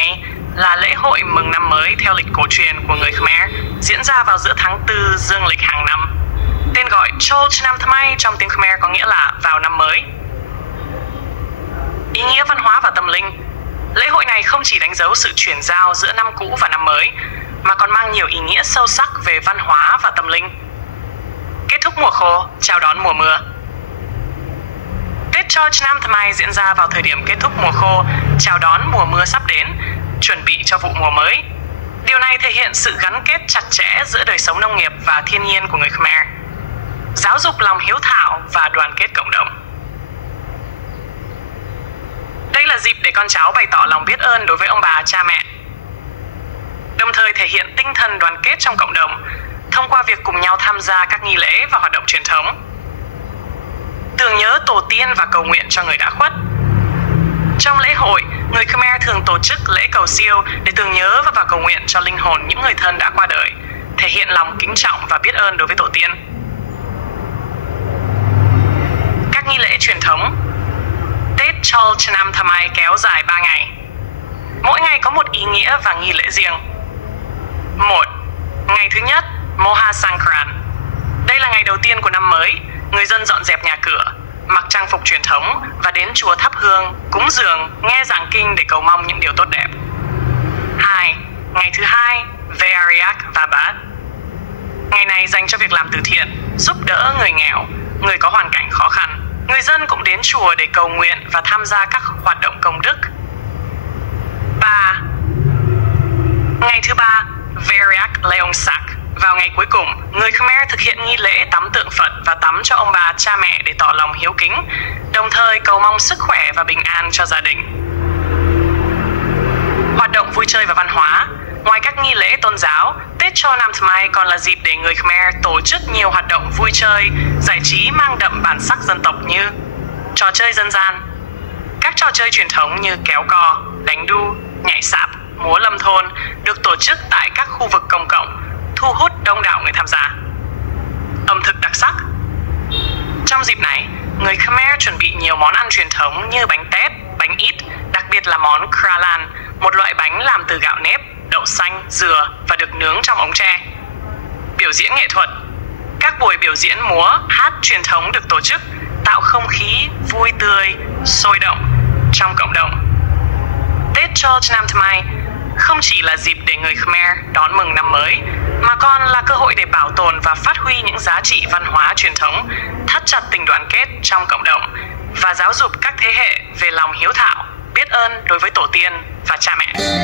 này là lễ hội mừng năm mới theo lịch cổ truyền của người Khmer, diễn ra vào giữa tháng 4 dương lịch hàng năm. Tên gọi Chol Nam Thamay trong tiếng Khmer có nghĩa là vào năm mới. Ý nghĩa văn hóa và tâm linh. Lễ hội này không chỉ đánh dấu sự chuyển giao giữa năm cũ và năm mới, mà còn mang nhiều ý nghĩa sâu sắc về văn hóa và tâm linh. Kết thúc mùa khô, chào đón mùa mưa. Tết Chol Nam Thamay diễn ra vào thời điểm kết thúc mùa khô, chào đón mùa mưa sắp đến, chuẩn bị cho vụ mùa mới. Điều này thể hiện sự gắn kết chặt chẽ giữa đời sống nông nghiệp và thiên nhiên của người Khmer, giáo dục lòng hiếu thảo và đoàn kết cộng đồng. Đây là dịp để con cháu bày tỏ lòng biết ơn đối với ông bà cha mẹ, đồng thời thể hiện tinh thần đoàn kết trong cộng đồng thông qua việc cùng nhau tham gia các nghi lễ và hoạt động truyền thống, tưởng nhớ tổ tiên và cầu nguyện cho người đã khuất. Trong lễ hội, người Khmer thường tổ chức lễ cầu siêu để tưởng nhớ và cầu nguyện cho linh hồn những người thân đã qua đời, thể hiện lòng kính trọng và biết ơn đối với tổ tiên. Các nghi lễ truyền thống. Tết Chol Nam Thamay kéo dài 3 ngày. Mỗi ngày có một ý nghĩa và nghi lễ riêng. 1. Ngày thứ nhất, Moha Sangkran. Đây là ngày đầu tiên của năm mới. Người dân dọn dẹp nhà cửa, mặc trang phục truyền thống và đến chùa thắp hương, cúng dường, nghe giảng kinh để cầu mong những điều tốt đẹp. 2. Ngày thứ hai, Veariak Vabat. Ngày này dành cho việc làm từ thiện, giúp đỡ người nghèo, người có hoàn cảnh khó khăn. Người dân cũng đến chùa để cầu nguyện và tham gia các hoạt động công đức. 3. Ngày thứ ba, Veariak Leongsak. Vào ngày cuối cùng, người Khmer thực hiện nghi lễ tắm tượng Phật và tắm cho ông bà cha mẹ để tỏ lòng hiếu kính, đồng thời cầu mong sức khỏe và bình an cho gia đình. Hoạt động vui chơi và văn hóa. Ngoài các nghi lễ tôn giáo, Tết Chol Nam Thamay còn là dịp để người Khmer tổ chức nhiều hoạt động vui chơi, giải trí mang đậm bản sắc dân tộc như trò chơi dân gian, các trò chơi truyền thống như kéo co, đánh đu, nhảy sạp, múa lâm thôn được tổ chức tại các khu vực công cộng, thu hút đông đảo người tham gia. Ẩm thực đặc sắc. Trong dịp này, người Khmer chuẩn bị nhiều món ăn truyền thống như bánh tét, bánh ít, đặc biệt là món kralan, một loại bánh làm từ gạo nếp, đậu xanh, dừa và được nướng trong ống tre. Biểu diễn nghệ thuật. Các buổi biểu diễn múa, hát truyền thống được tổ chức, tạo không khí vui tươi, sôi động trong cộng đồng. Tết Chol Nam Thamay không chỉ là dịp để người Khmer đón mừng năm mới, mà còn là cơ hội để bảo tồn và phát huy những giá trị văn hóa truyền thống, thắt chặt tình đoàn kết trong cộng đồng và giáo dục các thế hệ về lòng hiếu thảo, biết ơn đối với tổ tiên và cha mẹ.